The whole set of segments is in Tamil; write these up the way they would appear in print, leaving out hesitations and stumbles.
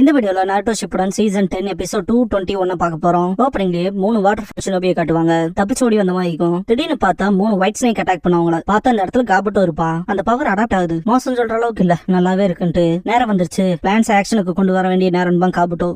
இந்த வீடியோல நாருட்டோ ஷிப்புடன் சீசன் 10 எபிசோட் 221 பார்க்க போறோம். ஓப்பனிங்லயே 3 வாட்டர் ஷினோபியை காட்டுவாங்க. தப்பிச்சோடி வந்த மாதிரி இருக்கும். திடீர்னு பார்த்தா 3 ஒயிட் ஸ்னேக் அட்டாக் பண்ணவங்கள பார்த்தா அந்த இடத்துல காபட்டோ இருப்பான். அந்த பவர் அடாப்ட் ஆகுது. மோசம் சொல்ற அளவுக்கு இல்ல, நல்லாவே இருக்குன்ட்டு நேரம் வந்துருச்சு. பிளான்ஸ் ஆக்ஷனுக்கு கொண்டு வர வேண்டிய நேரம் தான் காபட்டோ.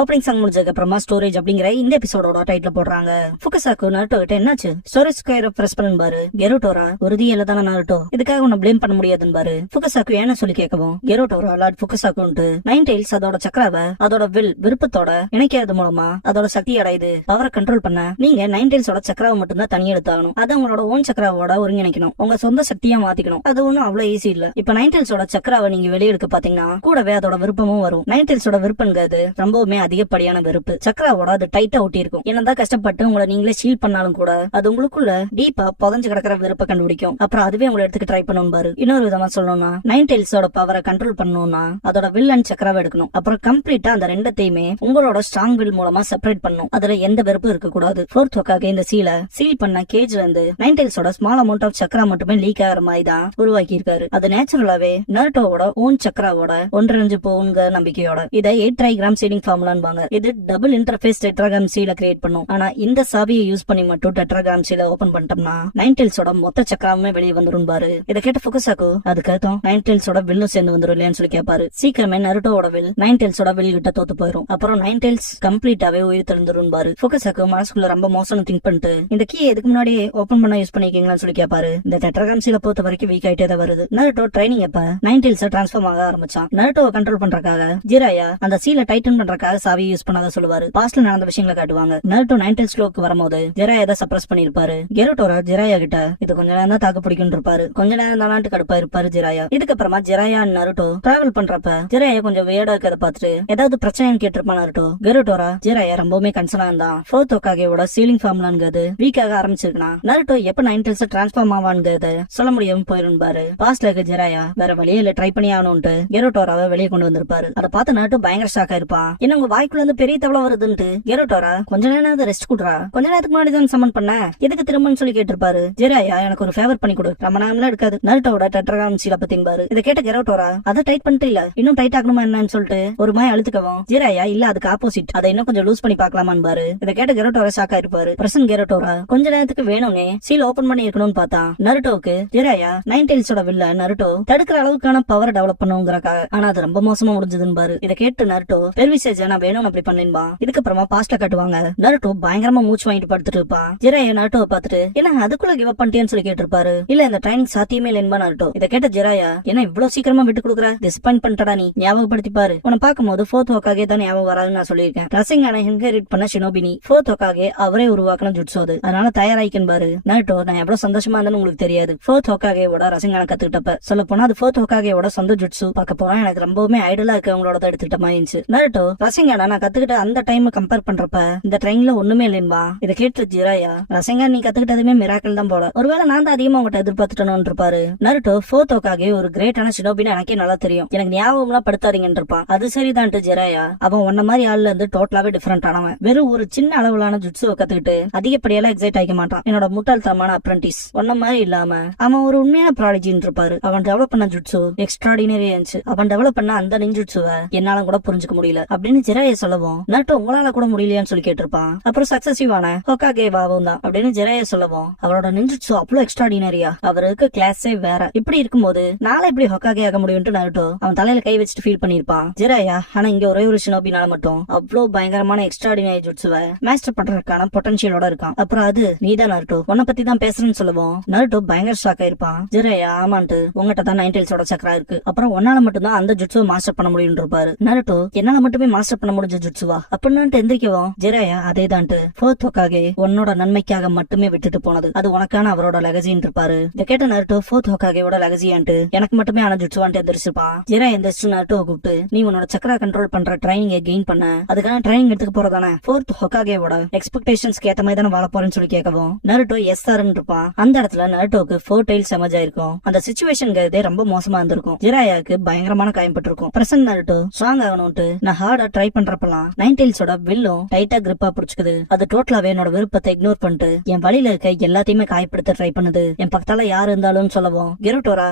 ஓப்பனிங் சாங் முடிஞ்சதுக்கு அப்புறமா ஸ்டோரேஜ் அப்படிங்கிற இந்த எபிசோடோட டைட்டில் போடுறாங்க. ஃபுகசாக்கு நாருட்டோ கிட்ட என்னாச்சு, ஸ்டோரேஜ் ஸ்கொயர் பிரஸ் பண்ணுபாரு. கெரோட்டோரா உறுதியில தானே நாருட்டோ, இதுக்காக உன்னை பிளேம் பண்ண முடியாதுன்னு பாரு. ஃபுகசாக்கு ஏன்னு சொல்லி கேட்கவும் கெரோட்டோரா லார்ட் ஃபுகசாக்குன்ட்டு நைன் டெயில்ஸ் அதோட சக்கராவை அதோட விருப்பத்தோட இணைக்கிறது மூலமா அதோட சக்தி அடையுது. பவரை கண்ட்ரோல் பண்ண நீங்க நைன் டெயில்ஸோட சக்கராவை மட்டும்தான் தனி எடுத்தாகணும். அதை உங்களோட ஓன் சக்கராவோட ஒருங்கிணைக்கணும். உங்க சொந்த சக்தியா மாத்திக்கணும். அது ஒன்னும் அவ்வளவு ஈஸி இல்ல. இப்ப நைன் டெயில்ஸோட சக்கராவை நீங்க வெளியெடுக்க பாத்தீங்கன்னா கூடவே அதோட விருப்பமும் வரும். நைன் டெயில்ஸோட விருப்பங்கிறது ரொம்பவுமே அதிகப்படியான வெறுப்பு. சக்கராவோட அது டைட்டா ஒட்டி இருக்கும். என்னதான் கஷ்டப்பட்டு உங்களை நீங்களே ஷீல் பண்ணாலும் கூட அது உங்களுக்குள்ள டீப்பா புதஞ்சு கிடக்கிற வெறுப்பை கண்டுபிடிக்கும். அப்புறம் அதுவே உங்களை எடுத்துக்க ட்ரை பண்ணணும் பாரு. இன்னொரு விதமா சொல்லணும்னா நைன் டெயில்ஸோட பவரை கண்ட்ரோல் பண்ணணும்னா அதோட வில் அண்ட் சக்கராவை எடுக்கணும். அப்புறம் கம்ப்ளீட்டா அந்த ரெண்டத்தையுமே உங்களோட ஸ்ட்ராங் வில் மூலமா செப்பரேட் பண்ணும். அதுல எந்த வெறுப்பு இருக்க கூடாது. ஃபோர்த் ஒக்காக இந்த சீல் பண்ண கேஜ்ல இருந்து நைன் டெயில்ஸோட ஸ்மால் அமௌண்ட் ஆஃப் சக்கரா மட்டுமே லீக் ஆகிற மாதிரி தான் உருவாக்கி இருக்காரு. அது நேச்சுரலாவே நாருட்டோவோட ஓன் சக்கராவோட ஒன்றரைஞ்சு போகுங்க நம்பிக்கையோட. இதை 8 ட்ரைகிராம் சீடிங் ஃபார்முலான்னு இது டபுள் இன்டர்ஃபேஸ் டெட்ராகிராம் சீல கிரியேட் பண்ணும். ஆனா இந்த சாவியை யூஸ் பண்ணி மட்டும் டெட்ராகிராம் சீல ஓபன் பண்ணிட்டோம்னா நைன் டெயில்ஸோட மொத்த சக்கராமே வெளியே வந்துரும் பாரு. இதை கேட்ட ஃபுகசாக்கு அதுக்கு அர்த்தம் நைன் டெயில்ஸோட வில்லும் சேர்ந்து வந்துரும் இல்லையான்னு சொல்லி கேட்பாரு. சீக்கிரமே நாருட்டோவோட வில் நைன் டெயில்ஸோட வில் கிட்ட தோத்து போயிரும். அப்புறம் நைன் டெயில்ஸ் கம்ப்ளீட்டாவே உயிர் தெளிந்துரும் பாரு. ஃபுகசாக்கு மனசுக்குள்ள ரொம்ப மோசம் திங்க் பண்ணிட்டு இந்த கீ எதுக்கு முன்னாடி ஓபன் பண்ண யூஸ் பண்ணிருக்கீங்களான்னு சொல்லி கேட்பாரு. இந்த டெட்ராகிராம் சீல பொறுத்த வரைக்கும் வீக் ஆயிட்டே தான் வருது. நாருட்டோ ட்ரைனிங் அப்ப நைன் டெயில்ஸ் டிரான்ஸ்ஃபார்ம் ஆக ஆரம்பிச்சான். நாருட்டோவை கண்ட்ரோல் பண்றதுக்காக ஜிராயா அந்த சீல டைட்டன் பண்றதுக்காக சாவியை யூஸ் பண்ணாத சொல்லுவாரு. பாஸ்ட்ல நடந்த விஷயங்களை காட்டுவாங்க. நாருட்டோ நைன் டெயில்ஸ் ஸ்லோக்கு வரும்போது ஜிராயா தான் சப்ரஸ் பண்ணிருப்பாரு. கெரோட்டோரா ஜிராயா கிட்ட இது கொஞ்ச நேரம் தான் தாக்கு பிடிக்கும் இருப்பாரு. கொஞ்ச நேரம் தானாட்டு கடுப்பா இருப்பாரு ஜிராயா. இதுக்கப்புறமா ஜிராயா நாருட்டோ டிராவல் பண்றப்ப ஜிராயா கொஞ்சம் வேடா இருக்கிறத பார்த்துட்டு ஏதாவது பிரச்சனைன்னு கேட்டிருப்பா நாருட்டோ. கெரோட்டோரா ஜிராயா ரொம்பவுமே கன்சர்னா இருந்தான். ஃபோர்த் ஒக்காகேவோட சீலிங் ஃபார்முலாங்கிறது வீக்காக ஆரம்பிச்சிருக்கா. நாருட்டோ எப்ப நைன் டெயில்ஸ் டிரான்ஸ்ஃபார்ம் ஆவான்ங்கிறத சொல்ல முடியாம போயிருப்பாரு. பாஸ்ட்ல இருக்க ஜிராயா வேற வழியே இல்ல ட்ரை பண்ணி ஆகணும்ட்டு கெரோட்டோராவை வெளியே கொண்டு வந்திருப்பாரு. அதை பார்த்து நாருட்டோ பயங்கர ஷாக்கா இருப்பான். என்ன உங்க வாய்க்குள்ள இருந்து பெரிய தவளை வருதுன்ட்டு கெரோட்டோரா கொஞ்ச நேரம் ரெஸ்ட் குடுறா, கொஞ்ச நேரத்துக்கு முன்னாடி தான் சமன் பண்ண எதுக்கு திரும்பன்னு சொல்லி கேட்டிருப்பாரு. ஜிராயா எனக்கு ஒரு ஃபேவர் பண்ணி கொடு, ரொம்ப நேரம்லாம் எடுக்காது. நாருட்டோவோட டெட்ராகிராம் சீல பத்தின்பாரு. இதை கேட்ட கெரோட்டோரா அதை டைட் பண்ணிட்டு இல்ல இன்னும் டைட் ஆகணுமா என்னன்னு சொல்லிட்டு ஒரு மாதிரி அழுத்துக்கவும் ஜிராயா இல்ல அதுக்கு ஆப்போசிட் அதை இன்னும் கொஞ்சம் லூஸ் பண்ணி பாக்கலாமான்னு பாரு. இதை கேட்ட கெரோட்டோரா ஷாக்கா இருப்பாரு. பிரசன் கெரோட்டோரா கொஞ்ச நேரத்துக்கு வேணும்னே சீல் ஓபன் பண்ணி இருக்கணும்னு பார்த்தா நாருட்டோவுக்கு ஜிராயா நைன் டெயில்ஸோட வில்ல நாருட்டோ தடுக்கிற அளவுக்கான பவர் டெவலப் பண்ணுங்கிறக்காக. ஆனா அது ரொம்ப மோசமா முடிஞ்சதுன்னு பாரு. இதை கேட்டு நாருட்டோ பெர்விசேஜ் நான் வேணும் அப்படி பண்ணேன்பா. இதுக்கப்புறமா பாஸ்ட்ல காட்டுவாங்க. நாருட்டோ பயங்கரமா மூச்சு வாங்கிட்டு படுத்துட்டு இருப்பான். ஜிராயா நாருட்டோவை பார்த்துட்டு என்ன அதுக்குள்ள கிவ் அப் பண்ணிட்டேன்னு சொல்லி கேட்டிருப்பாரு. இல்ல இந்த ட்ரைனிங் சாத்தியமே இல்லைன்பா நாருட்டோ. இதை கேட்ட ஜிராயா என்ன இவ்வளவு சீக்கிரமா விட்டு கொடுக்குற, டிசப்பாயிண்ட் பண்ணிட்டடா நீ, ஞாபகப்படுத்திப்பாரு. உன்னை பார்க்கும்போது ஃபோர்த் ஒக்காகே தான் ஞாபகம் வராதுன்னு நான் சொல்லியிருக்கேன். ரசிங்கான இன்ஹெரிட் பண்ண ஷினோபினி ஃபோர்த் ஒக்காகே அவரே உருவாக்கணும் ஜுட்சு, அது அதனால தயாராயிக்கன் பாரு. நாருட்டோ நான் எவ்வளவு சந்தோஷமா இருந்தேன்னு உங்களுக்கு தெரியாது. ஃபோர்த் ஒக்காகேவோட ரசிங்கான கத்துக்கிட்டப்ப சொல்ல போனா அது ஃபோர்த் ஒக்காகேவோட சொந்த ஜுட்சு. பார்க்க போனா எனக்கு ரொம்பவுமே ஐடலா இருக்கவங்களோட எடுத்துட்ட மாதிரி இருந்துச்சு. நாருட்டோ ரசிங்கான நான் கத்துக்கிட்ட அந்த டைம் கம்பேர் பண்றப்ப இந்த ட்ரெயின்ல ஒண்ணுமே இல்லைன்பா. இதை கேட்டு ஜிராயா ரசிங்கா நீ கத்துக்கிட்டதுமே மிராக்கிள் தான் போல, ஒருவேளை நான் தான் அதிகமா உங்கள்கிட்ட எதிர்பார்த்துட்டோன்னு இருப்பாரு. நாருட்டோ ஃபோர்த் ஒக்காகே ஒரு கிரேட்டான ஷினோபின்னு எனக்கே நல்லா தெரியும், எனக்கு ஞாபகம் எல்லாம் படுத்தாதீங்கன்னு இருப்பான். அது சரிதான்ட்டு ஜிராயா அவன் ஒன்ன மாதிரி ஆள்ல இருந்து டோட்டலாவே டிஃபரெண்ட் ஆனவன். வெறும் ஒரு சின்ன அளவிலான ஜுட்சுவை கத்துக்கிட்டு அதிகப்படியெல்லாம் எக்ஸைட் ஆகிக்க மாட்டான். என்னோட முட்டாள்தனமான அப்ரண்டிஸ் ஒன்ன மாதிரி இல்லாம அவன் ஒரு உண்மையான ப்ராடஜின்னு இருப்பாரு. அவன் டெவலப் பண்ண ஜுட்சு எக்ஸ்ட்ராடினரி இருந்துச்சு. அவன் டெவலப் பண்ண அந்த நிஞ்சுட்சுவை என்னால கூட புரிஞ்சுக்க முடியல அப்படின்னு ஜிராயா சொல்லவும் நாருட்டோ உங்களால கூட முடியலையான்னு சொல்லி கேட்டிருப்பான். அப்புறம் சக்சசிவான ஹோகாகேவாவும் தான் அப்படின்னு ஜிராயா சொல்லவும் அவரோட நிஞ்சுட்சு அவ்வளவு எக்ஸ்ட்ராடினரியா, அவருக்கு கிளாஸே வேற. இப்படி இருக்கும்போது நாளை எப்படி ஹோகாகே ஆக முடியும்னு நாருட்டோ அவன் தலையில கை வச்சுட்டு ஃபீல் பண்ணிருப்பான். ஜிராயா ஆனா இங்க ஒரே ஒரு ஷினோபினால மட்டும் அவ்வளவு பயங்கரமான எக்ஸ்ட்ராடினரி ஜுட்சுவை மாஸ்டர் பண்றதுக்கான பொட்டன்ஷியலோட இருக்கான். அப்புறம் அது நீதான் நாருட்டோ உன்னை பத்தி தான் பேசுறேன்னு சொல்லுவோம். நாருட்டோ பயங்கர ஷாக் ஆயிருப்பான். ஜிராயா ஆமான்ட்டு உங்ககிட்ட தான் நைன் டெயில்ஸோட சக்கரா இருக்கு, அப்புறம் ஒன்னால மட்டும் தான் அந்த ஜுட்சுவை மாஸ்டர் பண்ண முடியும் இருப்பாரு. நாருட்டோ என்னால மட்டுமே மாஸ்டர் பண்ண முடிஞ்ச ஜுட்சுவா அப்படின்னு எந்திரிக்கவும் ஜிராயா அதேதான்ட்டு ஃபோர்த் ஹோக்காகே உன்னோட நன்மைக்காக மட்டுமே விட்டுட்டு போனது, அது உனக்கான அவரோட லெகசின்னு இருப்பாரு. இதை கேட்ட நருட்டோ ஃபோர்த் ஹோக்காகேவோட லெகசியான்ட்டு எனக்கு மட்டுமே ஆன ஜுட்சுவான்ட்டு எந்திரிச்சிருப்பான். ஜிராயா எந்திரிச்சு நருட்டோவை கூப்பிட்டு நீ உன்னோட சக்கரா கண்ட்ரோல் பண்ற ட்ரைனிங்கை கெயின் பண்ண, அதுக்கான ட்ரைனிங் எடுத்துக்க போறதானே ஃபோர்த் ஹோக்காகேவோட எக்ஸ்பெக்டேஷன்ஸ்க்கு ஏத்த மாதிரி தானே வாழ போறேன்னு சொல்லி கேட்கவும் நருட்டோ எஸ் சார்ன்னு இருப்பான். அந்த இடத்துல நருட்டோக்கு 4 டைல்ஸ் எமர்ஜ் ஆயிருக்கும். அந்த சிச்சுவேஷன்ங்கிறதே ரொம்ப மோசமா இருந்திருக்கும். ஜிராயாக்கு பயங்கரமான காயப்பட்டிருக்கும். பிரசன்ட் நருட்டோ ஸ்ட்ராங் ஆகணும்ட்டு நான் ஹார்டா ட்ரை பண்றப்பலாம் 9 டைல்ஸோட வில்லும் டைட்டா கிரிப்பா பிடிச்சுக்குது. அது டோட்டலாவே என்னோட விருப்பத்தை இக்னோர் பண்ணிட்டு என் வழியில இருக்க எல்லாத்தையுமே காயப்படுத்த ட்ரை பண்ணுது. என் பக்கத்தால யாரு இருந்தாலும் சொல்லவும் கெருட்டோரா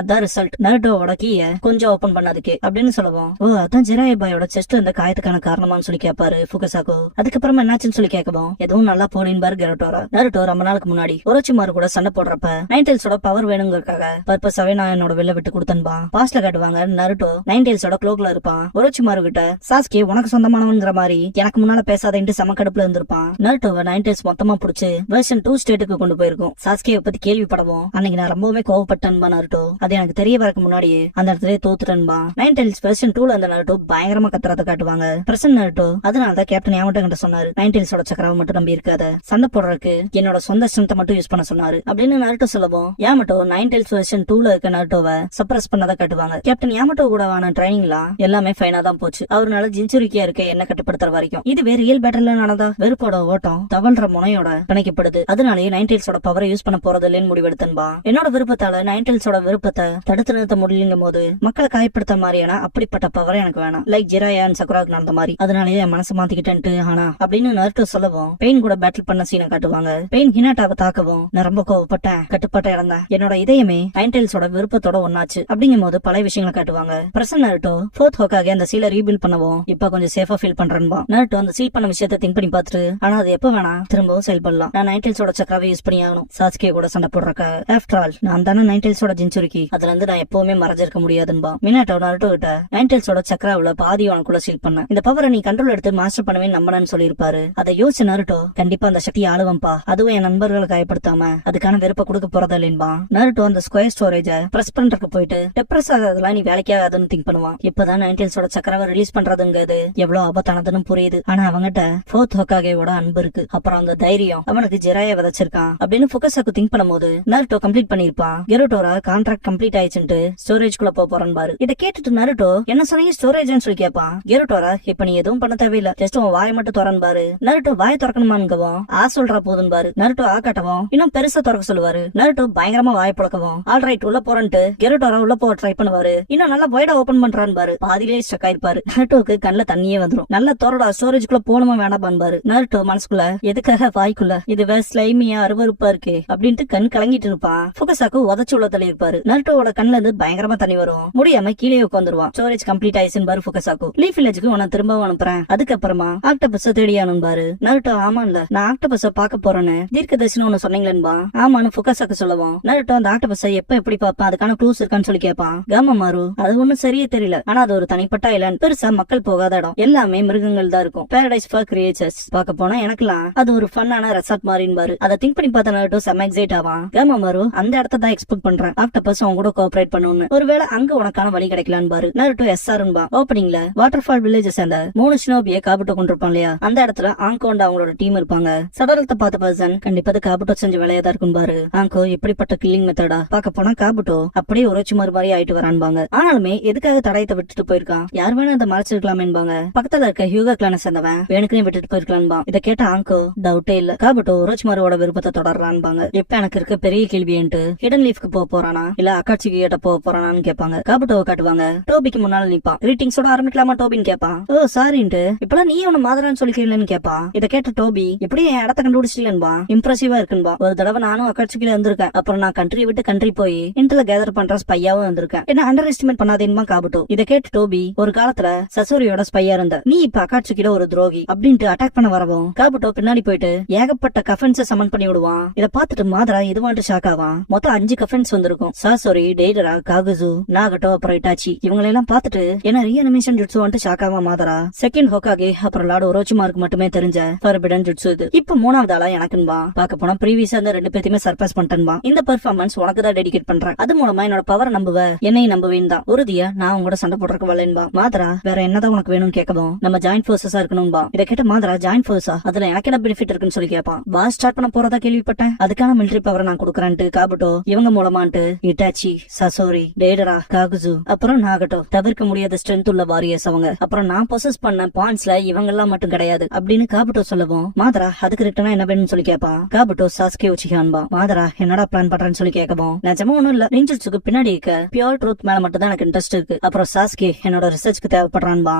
அதான் ரிசல்ட் நருட்டோவோட கீய கொஞ்சம் ஓபன் பண்ணதுக்கே அப்படின்னு சொல்லவும் ஓ அதான் ஜிராயா பாயோட செஸ்ட் இந்த காயத்துக்கான காரணமான்னு சொல்லி கேட்பாரு ஃபுகசாகோ. அதுக்கப்புறமா என்னாச்சுன்னு சொல்லி கேட்கவும் எதுவும் நல்லா போலின்னு பாரு கெருட்டோரா. நருட்டோ ரொம்ப நாளுக்கு முன்னாடி ஒரோச்சிமாரு கூட சண்டை போடுறப்ப 9 டைல்ஸோட பவர் வேணுங்கிறதுக்காக பர்பஸாவே நான் என்னோட வெளில விட்டு கொடுத்தன்பா. பாஸ்ட்ல காட்டுவாங்க நருட்டோ 9 டைல்ஸோட க்ளோக்ல இருப்பான். ஒரோச்சிமாரு கிட்ட சாஸ்கே உனக்கு சொந்தமானவங்கிற மாதிரி எனக்கு முன்னால பேசாதேன்ட்டு சமக்கடுப்புல இருந்திருப்பான். நருட்டோவை 9 டைல்ஸ் மொத்தமா புடிச்சு வெர்ஷன் 2 ஸ்டேட்டுக்கு கொண்டு போயிருக்கும். சாஸ்கேவை பத்தி கேள்விப்படவும் அன்னைக்கு நான் ரொம்பவே கோவப்பட்டேன்பா நருட்டோ. அது எனக்கு தெரிய வரக்கு முன்னாடியே அந்த இடத்துல தோத்துட்டேன்பா. 9 டைல்ஸ் வெர்ஷன் 2ல அந்த நருட்டோ பயங்கரமா கத்துறத காட்டுவாங்க. பிரசன்ட் நருட்டோ அதனாலதான் கேப்டன் யாமட்டோ கிட்ட சொன்னாரு 9 டைல்ஸோட சக்கராவை மட்டும் நம்பி இருக்காத, சண்டை போடுறதுக்கு என்னோட சொந்த ஸ்ட்ரென்த்தை மட்டும் யூஸ் பண்ண சொன்னாரு அப்படின்னு நருட்டோ சொல்லவும் யாமட்டோ 9 டைல்ஸ் வெர்ஷன் 2ல இருக்க நருட்டோவை சப்ரஸ் பண்ணத காட்டுவாங்க. கேப்டன் யாமட்டோ கூட ஆன ட்ரைனிங்லாம் எல்லாமே ஃபைனா தான் போச்சு. அவரால ஜின்சுரிக்கியா இருக்க என்ன கட்டுப்படுத்துற வரைக்கும். இதுவே ரியல் பேட்டர்ல நடந்தா வெறுப்போட ஓட்டம் தவழ்ற முனையோட பிணைக்கப்படுது. அதனாலேயே 9 டைல்ஸோட பவரை யூஸ் பண்ண போறது இல்லைன்னு முடிவெடுத்தன்பா. என்னோட விருப்பத்தால 9 டைல்ஸோட விருப்பத்தை தடுத்து நிறுத்த முடியலங்கும் போது மக்களை காயப்படுத்த மாதிரியான அப்படிப்பட்ட பவரை எனக்கு வேணாம், லைக் ஜிராயா அண்ட் சக்குராக்கு நடந்த மாதிரி. அதனாலேயே என் மனசு மாத்திக்கிட்டேன்ட்டு ஆனா அப்படின்னு நருட்டோ சொல்லவும் பெயின் கூட பேட்டில் பண்ண சீனை காட்டுவாங்க. பெயின் ஹினாட்டாவை தாக்கவும் நான் ரொம்ப கோவப்பட்டேன், கட்டுப்பாட்டை இழந்தேன், என்னோட இதயமே 9 டைல்ஸோட விருப்பத்தோட ஒன்னாச்சு அப்படிங்கும் போது பல விஷயங்களை காட்டுவாங்க. பிரசன்ட் நருட்டோ ஃபோர்த் ஹோக்காகே அந்த சீலை ரீபில்ட் பண்ணவும் இப்ப கொஞ்சம் சேஃபா ஃபீல் பண்றேன்பா. நருட்டோ அந்த சீல் பண்ண விஷயத்தை திங்க் பண்ணி பார்த்துட்டு ஆனா அது எப்ப வேணா திரும்பவும் செயல்படலாம், நான் 9 டைல்ஸோட சக்கராவை யூஸ் பண்ணி ஆகணும். சாஸ்கே கூட சண்டை போடுறக்க ஆஃப்டர் ஆல் நான் தானே 9 டைல்ஸோட ஜின்சுரிக்கி, அதுல இருந்து நான் எப்பவுமே மறைஞ்சிருக்க முடியாதுன்பா. மினாட்டோ நருட்டோ கிட்ட 9 டைல்ஸோட சக்கராவுல பாதி உனக்குள்ள சீல் பண்ண, இந்த பவரை நீ கண்ட்ரோல் எடுத்து மாஸ்டர் பண்ணவே நம்பணும்னு சொல்லியிருப்பாரு. அதை யோசிச்சு நருட்டோ கண்டிப்பா அந்த சக்தியை ஆளுவம்பா, அதுவும் என் நண்பர்களை காயப்படுத்தாம அதுக்கான விருப்ப கொடுக்க போறதா இல்லைன்பா. நருட்டோ அந்த ஸ்கொயர் ஸ்டோரேஜ பிரஸ் பண்றதுக்கு போயிட்டு டெப்ரஸ் ஆகாதெல்லாம் நீ வேலைக்கு ஆகாதுன்னு திங்க் பண்ணுவான். இப்பதான் 9 டைல்ஸோட சக்கராவை ரிலீஸ் பண்றதுங்கிறது எவ்வளவு ஆபத்தானதுன்னு புரியுது. ஆனா அவங்கிட்ட ஃபோர்த் ஹோக்காகேவோட அன்பு இருக்கு, அப்புறம் அந்த தைரியம் அவனுக்கு ஜிராயா விதைச்சிருக்கான் அப்படின்னு ஃபுகசாக்கு திங்க் பண்ணும்போது நருட்டோ கம்ப்ளீட் பண்ணிருப்பான். கெருட்டோரா கான்ட்ராக்ட் கம்ப்ளீட் ஆயிடுச்சுட்டு ஸ்டோரேஜ் குள்ள போறான் பாரு. இதை கேட்டுட்டு நருட்டோ என்ன சொன்னீங்க ஸ்டோரேஜ்னு சொல்லி கேட்பான். கெருட்டோரா இப்ப நீ எதுவும் பண்ண தேவையில்ல, ஜஸ்ட் உன் வாயை மட்டும் திறன் பாரு. நருட்டோ வாயை திறக்கணுமான்கவும் ஆ சொல்றா போதுன்னு பாரு. நருட்டோ ஆ காட்டவும் இன்னும் பெருசா திறக்க சொல்லுவாரு. நருட்டோ பயங்கரமா வாயை புழக்கவும் ஆல்ரைட் உள்ள போறன்ட்டு கெருட்டோரா உள்ள போக ட்ரை பண்ணுவாரு. இன்னும் நல்லா வைடா ஓபன் பண்றான் பாரு. பாதிலே ஸ்டக் ஆயிருப்பாரு. நருட்டோக்கு கண்ணுல தண்ணியே வந்துரும். நல்ல தோறடா ஸ்டோரேஜ்குள்ள போனமா வேண்டாம் பாரு. நருட்டோ மனசுக்குள்ள எதுக்காக வாய்க்குள்ள இதுவே ஸ்லைமியா அருவருப்பா இருக்கு அப்படின்ட்டு கண் கலங்கிட்டு இருப்பான். ஃபுகசாக்கு உதச்சு உள்ள தள்ளி இருப்பாரு. நருட்டோவோட கண்ணுல இருந்து பயங்கரமா தண்ணி வரும். முடியாம கீழே உட்காந்துருவான். ஸ்டோரேஜ் கம்ப்ளீட் ஆயிடுச்சுன்னு பாரு ஃபுகசாக்கு. லீஃப் வில்லேஜுக்கு உன திரும்பவும் அனுப்புறேன், அதுக்கப்புறமா ஆக்டோபஸ தேடியானும் பாரு. நருட்டோ ஆமான்ல நான் ஆக்டோபஸ பாக்க போறேன்னு தீர்க்கதரிசனம் ஒன்னு சொன்னீங்களேன்பா. ஆமான்னு ஃபுகசாக்கு சொல்லவும் நருட்டோ அந்த ஆக்டோபஸ எப்ப எப்படி பாப்பேன் அதுக்கான க்ளூஸ் இருக்கான்னு சொல்லி கேட்பான். காமமாரு அது ஒண்ணும் சரியே தெரியல, ஆனா அது ஒரு தனிப்பட்ட ஐலாண்ட், பெருசா மக்கள் போகாத இடம், எல்லாமே மிருகங்கள் தான் இருக்கும், பாரடைஸ் ஃபார் கிரியேச்சர்ஸ். பாக்க போனா எனக்குலாம் அது ஒரு ஃபன்னான ரெசார்ட் மாதிரின்னு பாரு. அதை திங்க் பண்ணி பார்த்த நருட்டோ செம்ம எக்ஸைட் ஆவான். காமமாரு அந்த இடத்த தான் எக்ஸ்பெக்ட் பண்றேன், ஆக்டோபஸ் அவங்க கூட கோஆபரேட் பண்ணுன்னு. ஒருவேளை அங்க உனக்கான வழி கிடைக்கலான்னு பாரு. நருட்டோ எஸ்ஆர்ன்பா. ஓப்பனிங்ல வாட்டர் ஃபால் வில்லேஜஸ் அந்த 3 ஷினோபியை காபுட்டோ கொண்டிருப்பான் இல்லையா, அந்த இடத்துல ஆங்கோண்ட அவங்களோட டீம் இருப்பாங்க. சடலத்தை பார்த்த பர்சன் கண்டிப்பா காபுட்டோ செஞ்ச வேலையா தான் இருக்கும் பாரு. ஆங்கோ எப்படிப்பட்ட கில்லிங் மெத்தடா. பாக்க போனா காபுட்டோ அப்படியே உரோச்சிமாரு மாதிரி ஆயிட்டு வரான்பாங்க. ஆனாலுமே எதுக்காக தடயத்தை விட்டுட்டு போயிருக்கான், யார் வேணும் அதை மறைச்சிருக்கலாமேன்பாங்க. பக்கத்துல இருக்க ஹியூகா கிளான சேர்ந்தவன் வேணுக்குனே விட்டுட்டு போயிருக்கலான்பா. இதை கேட்ட ஆங்கோ டவுட்டே இல்ல, காபுட்டோ உரோச்சிமாரோட விருப்பத்தை தொடர்றான்பாங்க. இப்ப எனக்கு இருக்க பெரிய கேள்வின்ட்டு ஹிடன் லீஃப்க்கு போக போறானா இல்ல அக்காட்சிக்கு கிட்ட போக போறானான்னு கேட்பாங்க. காபுட்டோவை காட்டுவாங்க. டோபிக்கு முன்னால நிப்பான். கிரீட்டிங்ஸோட ஆரம்பிக்கலாமா டோபின்னு கேட்பான். ஓ சாரின்ட்டு இப்பெல்லாம் நீ உன மாதிரான்னு சொல்லிக்கிறீங்கன்னு கேட்பான். இதை கேட்ட டோபி எப்படி என் இடத்த கண்டுபிடிச்சிட்டீங்களா, இம்ப்ரெசிவா இருக்குன்பா. ஒரு தடவை நானும் அக்காட்சிக்கு வந்திருக்கேன், அப்புறம் நான் கண்ட்ரி விட்டு கண்ட்ரி போய் இன்டர்ல கேதர் பண்ற ஸ்பையாவும் வந்திருக்கேன், என்ன அண்டர் எஸ்டிமேட் பண்ணாதேன்மா காபுட்டோ. இதை கேட்டு டோபி ஒரு காலத்துல சசோரியோட ஸ்பையா இருந்த நீ இப்ப அக்காட்சிக்கிட ஒரு துரோகி அப்படின்ட்டு அட்டாக் பண்ண வரவும் காபுட்டோ பின்னாடி போயிட்டு ஏகப்பட்ட கஃபன்ஸ சமன் பண்ணி விடுவான். இதை பார்த்துட்டு மாதரா இதுவான்ட்டு ஷாக் ஆவான். மொத்தம் 5 கஃபன்ஸ் வந்திருக்கும். சாசோரி, டெய்டரா, காகுசு, நாகட்டோ, அப்புறம் இட்டாச்சி இவங்களை எல்லாம் பார்த்துட்டு என்ன ரீஅனிமேஷன் ஜுட்சு வந்துட்டு ஷாக் ஆவா மாதரா. செகண்ட் ஹோக்காகே அப்புறம் லார்ட் ஒரோச்சிமாருக்கு மட்டுமே தெரிஞ்ச ஃபர்பிடன் ஜுட்சு இது. இப்ப 3வது ஆளா எனக்குன்பா. பார்க்க போனா ப்ரீவியஸா அந்த 2 பேத்தையுமே சர்பாஸ் பண்ணிட்டேன்பா. இந்த பெர்ஃபார்மன்ஸ் உனக்கு தான் டெடிகேட் பண்றேன், அது மூலமா என்னோட பவர் நம்புவ என்னையும் நம்புவேன் தான். உறுதியா நான் உங்களோட சண்டை போடுறதுக்கு வரலேன்பா. மாதரா வேற என்னதான் உனக்கு வேணும்னு கேட்கவும் நம்ம ஜாயிண்ட் ஃபோர்ஸஸா இருக்கணும்பா. இதை கேட்ட மாதரா ஜாயிண்ட் ஃபோர்ஸா அதுல எனக்கு என்ன பெனிஃபிட் இருக்குன்னு சொல்லி கேட்பான். வார் ஸ்டார்ட் பண்ண போறதா கேள்விப்பட்டேன், அதுக்கான மிலிட்டரி பவரை நான் கொடுக்குறேன்ட்டு காபுட்டோ இவங்க மூலமான்ட்டு இட்டாச்சி, சசோரி, டேடரா, காகுசு அப்புறம் நாகட்டோ தவிர்க்க முடியாத ஸ்ட்ரென்த் உள்ள வாரியர்ஸ் அவங்க. அப்புறம் நான் பொசஸ் பண்ண பாயிண்ட்ஸ்ல இவங்க எல்லாம் மட்டும் கிடையாது அப்படின்னு காபுட்டோ சொல்லவும் மாதரா அதுக்கு ரிட்டனா என்ன வேணும்னு சொல்லி கேட்பான். Kabuto Sasuke உச்சிகான்பா. மாதரா என்னடா பிளான் பண்றேன்னு சொல்லி கேட்கவும் நிஜமா ஒண்ணும் இல்ல, நிஞ்சுட்சுக்கு பின்னாடி இருக்க பியூர் ட்ரூத் மேல மட்டும் தான் எனக்கு இன்ட்ரெஸ்ட் இருக்கு. அப்புறம் சாஸ்கே என்னோட ரிசர்ச்க்கு தேவைப்படுறான்பா.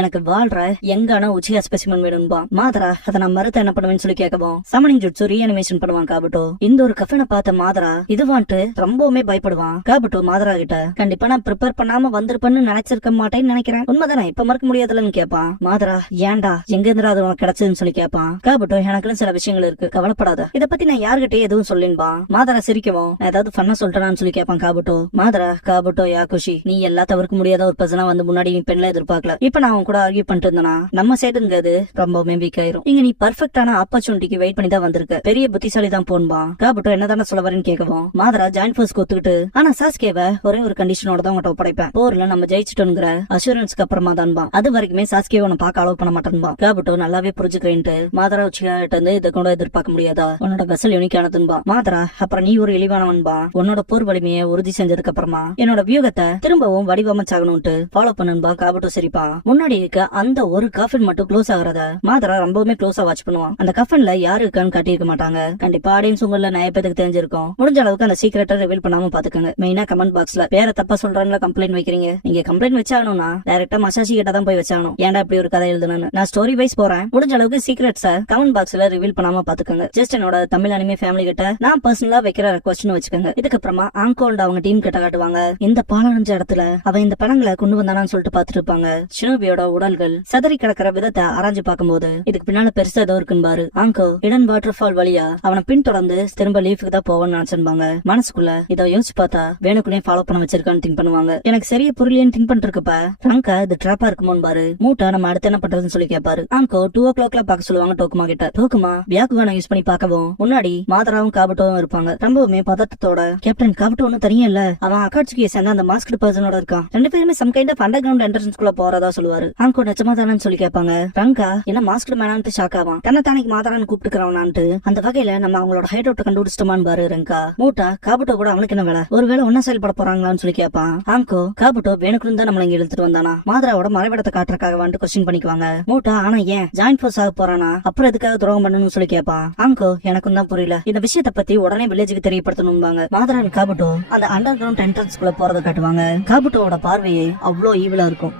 எனக்கு வாழ்ற எங்கான உச்சிகா ஸ்பெசிமன் வேணும்பா. மாதரா அதை நான் மறுத்த என்ன பண்ணுவேன்னு சொல்லி கேட்கவும் சமனிங் ஜுட்சு ரீஅனிமேஷன் பண்ணுவான் காபுட்டோ. இந்த ஒரு கஃபனை பார்த்த மாதரா இதுவான்ட்டு ரொம்பவுமே பயப்படுவான். காபுட்டோ மாதரா கிட்ட கண்டிப்பா நான் ப்ரிப்பேர் பண்ணாம வந்திருப்பேன்னு நினைச்சிருக்க மாட்டேன்னு நினைக்கிறேன், உண்மைதானே இப்ப மறக்க முடியாதுலன்னு கேட்பான். மாதரா ஏன்டா எங்க இருந்தா அது உனக்கு கிடைச்சதுன்னு சொல்லி கேட்பான். காபுட்டோ எனக்குன்னு சில விஷயங்கள் இருக்கு, கவலைப்படாத, இத பத்தி நான் யாருகிட்டயும் எதுவும் சொல்லின்பா. மாதரா சிரிக்கவும் நான் ஏதாவது பண்ண சொல்றேன்னு சொல்லி கேட்பான் காபுட்டோ. மாதரா காபுட்டோ யாகுஷி நீ எல்லா தவிர்க்க முடியாத ஒரு பர்சனா வந்து முன்னாடி நீ பெண்ல எதிர்பார்க்கல, இப்ப நான் உன் கூட ஆர்கியூ பண்ணிட்டு இருந்தேனா நம்ம சைடுங்கிறது ரொம்பவுமே வீக் ஆயிரும். இங்க நீ பர்ஃபெக்டான ஆப்பர்ச்சுனிட்டிக்கு வெயிட் பண்ணி தான் வந்திருக்க, பெரிய புத்திசாலி தான் போன்பா. காபுட்டோ என்னதான சொல்ல வரேன்னு கேட்கவும் மாதரா ஜாயிண்ட் ஃபோர்ஸ் ஒத்துக்கிட்டு ஆனா சாஸ்கேவை ஒரே ஒரு கண்டிஷனோட தான் உங்கள்கிட்ட ஒப்படைப்பேன், போர்ல நம்ம ஜெயிச்சிட்டோங்கிற அஷூரன்ஸ்க்கு அப்புறமா தான்பா, அது வரைக்குமே சாஸ்கேவை உன்னை பார்க்க அலோவ் பண்ண மாட்டேன்பா. காபுட்டோ நல்லாவே புரிஞ்சுக்கிறேன்ட்டு மாதரா உச்சிகிட்ட இருந்து இதை கூட எதிர்பார்க்க முடியாதா, உன்னோட வெசல் யூனிக்கானதுன்பா. மாதரா அப்புறம் நீ ஒரு இழிவானவன்பா, உன்னோட போர் வலிமையை உறுதி செஞ்சதுக்கு அப்புறமா என்னோட வியூகத்தை திரும்பவும் வடிவமைச்சாகணும்ட்டு ஃபாலோ பண்ணுன்பா. காபுட்டோ சரிப்பா. முன்னாடி இருக்க அந்த ஒரு கஃபன் மட்டும் க்ளோஸ் ஆகிறத மாதரா ரொம்பவுமே க்ளோஸா வாட்ச் பண்ணுவான். அந்த கஃபன்ல யாரு இருக்கான்னு காட்டியிருக்க மாட்டாங்க, கண்டிப்பா ஆடியன்ஸ் உங்கள நிறைய பேருக்கு தெரிஞ்சிருக்கும். முடிஞ்ச அளவுக்கு அந்த சீக்கிரட்டை ரிவீல் பண்ணாம பாத்துக்கோங்க. மெயினா கமெண்ட் பாக்ஸ்ல பேரை தப்பா சொல்றாங்களா கம்ப்ளைண்ட் வைக்கிறீங்க, நீங்க கம்ப்ளைண்ட் வச்சாகணும்னா டைரக்டா மசாஷி கிட்ட தான் போய் வச்சாகணும், ஏன்டா இப்படி ஒரு கதை எழுதுனு. நான் ஸ்டோரி வைஸ் போறேன், முடிஞ்ச அளவுக்கு சீக்ரெட்ஸ கமெண்ட் பாக்ஸ்ல ரிவீல் பண்ணாம பாத்துக்கோங்க. ஜஸ்ட் என்னோட தமிழ் அனிமே ஃபேமிலி கிட்ட நான் பர்சனலா வைக்கிற ரெக்வஸ்ட்னு வச்சுக்கோங்க. இதுக்கப்புறமா ஆங்கோல்ட் அவங்க டீம் கிட்ட காட்டுவாங்க. இந்த பாலடைஞ்ச இடத்துல அவன் இந்த பணங்களை கொண்டு வந்தானான்னு சொல்லிட்டு பாத்துட்டு இருப்பாங்க. ஷினோபியோட உடல்கள் சதறி கிடக்கிற விதத்தை ஆராய்ஞ்சு பார்க்கும்போது இதுக்கு பின்னால பெருசா ஏதோ இருக்குன்னு பாரு. ஆங்கோ இடன் வாட்டர் ஃபால் வழியா அவனை பின்தொடர்ந்து திரும்ப லீஃபுக்கு தான் போவான்னு நினைச்சிருப்பாங்க. மனசுக்குள்ள இதை யோசிச்சு பார்த்தா வேணுக்குனே ஃபாலோ பண்ண வச்சிருக்கான்னு திங்க் பண்ணுவாங்க. எனக்கு சரியா புரியலையேன்னு திங்க் பண்ணிட்டு இருக்கப்ப ரங்கா இது ட்ராப்பா இருக்குமோன்னு பாரு. மூட்டை நம்ம அடுத்து என்ன பண்றதுன்னு சொல்லி கேட்பாரு. ஆங்கோ 2 o'clock பாக்க சொல்லுவாங்க டோக்குமா கிட்ட. டோக்குமா வியாக்குவான யூஸ் பண்ணி பார்க்கவும் முன்னாடி மாதராவும் காபுட்டோவும் இருப்பாங்க. ரொம்பவுமே பதட்டத்தோட கேப்டன் காபுட்டோ ஒன்னும் தெரியும் இல்ல, அவன் அக்காட்சிக்கு சேர்ந்த அந்த மாஸ்க்டு பர்சனோட இருக்கான், ரெண்டு பேருமே some kind of underground entrance குள்ள போறதா சொல்லுவாரு. ஆங்கோ நிஜமா தானு சொல்லி கேட்பாங்க. ரங்கா என்ன மாஸ்க்டு மேனான்ட்டு ஷாக் ஆவான். தன்னை தானைக்கு மாதரான்னு கூப்பிட்டுக்கிறவனான்ட்டு. அந்த வகையில நம்ம அவங்களோட ஹைட் அவுட் கண்டுபிடிச்சிட்டோமான்னு பாரு. ரங்கா மூட்டா காபுட்டோ கூட அவனுக்கு என்ன வேலை, ஒருவேளை ஒன்னா செயல்பட போறாங்களான்னு சொல்லி கேட்பான். ஆங்கோ காபுட்டோ வேணுக்குன்னு தான் நம்மள இங்க இழுத்துட்டு வந்தானா, மாதராவோட மறைவிடத்தை காட்டுறக்காக வந்துட்டு கொஸ்டின் பண்ணிக்குவாங்க. மூட்டா ஆனா ஏன் ஜாயிண்ட் ஃபோர்ஸ் ஆக போறானா, அப்புறம் எதுக்காக துரோகம் பண்ணணும்னு சொல்லி கேட்பான். ஆங்கோ எனக்கும் தான் புரியல, இந்த விஷயத்தை பத்தி உடனே வில்லேஜுக்கு தெரியப்படுத்தணும்பாங்க. மாதரான் காபுட்டோ அந்த அண்டர் கிரவுண்ட் என்ட்ரன்ஸ் குள்ள போறதை காட்டுவாங்க. காபுட்டோட பார்வையே அவ்வளோ ஈவிலா இருக்கும்.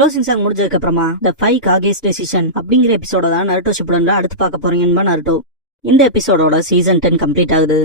க்ளோசிங் சாங் முடிஞ்சதுக்கு அப்புறமா த 5 காகேஸ் டெசிஷன் அப்படிங்கிற எபிசோட தான் நருட்டோ ஷிப்புடன்ல அடுத்து பார்க்க போறீங்கன்னு நருட்டோ. இந்த எபிசோடோட சீசன் 10 கம்ப்ளீட் ஆகுது.